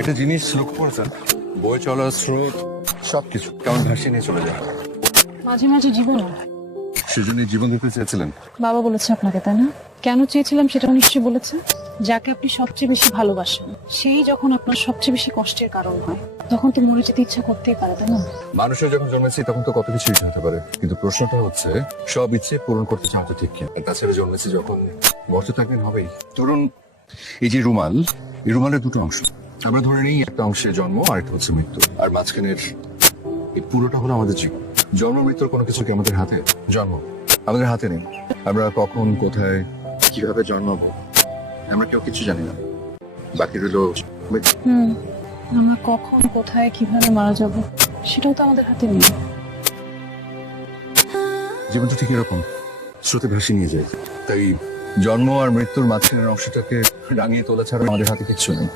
একটা জিনিস লক্ষ্য করেছেন, বয়ে চলার স্রোত সবকিছু কেমন ভাসিয়ে নিয়ে চলে যায়। মাঝে মাঝে জীবন সেজন্য জীবন দিতে চেয়েছিলেন। বাবা বলেছে আপনাকে, তাই না? কেন চেয়েছিলাম সেটাও নিশ্চয়ই বলেছে। যাকে আপনি সবচেয়ে বেশি ভালোবাসেন সেই যখন আপনার সবচেয়ে বেশি কষ্টের কারণ হয়, তখন তো মরে যেতে ইচ্ছা করতেই পারে, তাই না? মানুষের যখন জন্মেছি তখন তো কত কিছু ইচ্ছে হতে পারে, কিন্তু প্রশ্নটা হচ্ছে সব ইচ্ছে পূরণ করতে চাওয়া তো ঠিক কিনা। তাছাড়া জন্মেছি যখন মরতে থাকবেন হবেই। ধরুন এই যে রুমাল, এই রুমালের দুটো অংশ। আমরা ধরে নিই একটা অংশে জন্ম আর একটা হচ্ছে মৃত্যু, আর মাঝখানের এই পুরোটা হলো আমাদের জীবন। জন্ম মৃত্যুর কোনো কিছু কি আমাদের হাতে? জন্ম আমাদের হাতে নেই। আমরা কখন, কোথায়, কিভাবে জন্মাবো আমরা কেউ কিছু জানি না। বাকি রইল মৃত্যু। আমরা কখন, কোথায়, কিভাবে মারা যাব সেটাও তো আমাদের হাতে নেই। জীবন তো ঠিক এরকম, স্রোতে ভাসিয়ে নিয়ে যায়। তাই জন্ম আর মৃত্যুর মাঝখানের অংশটাকে রাঙিয়ে তোলা ছাড়া আমাদের হাতে কিচ্ছু নেই।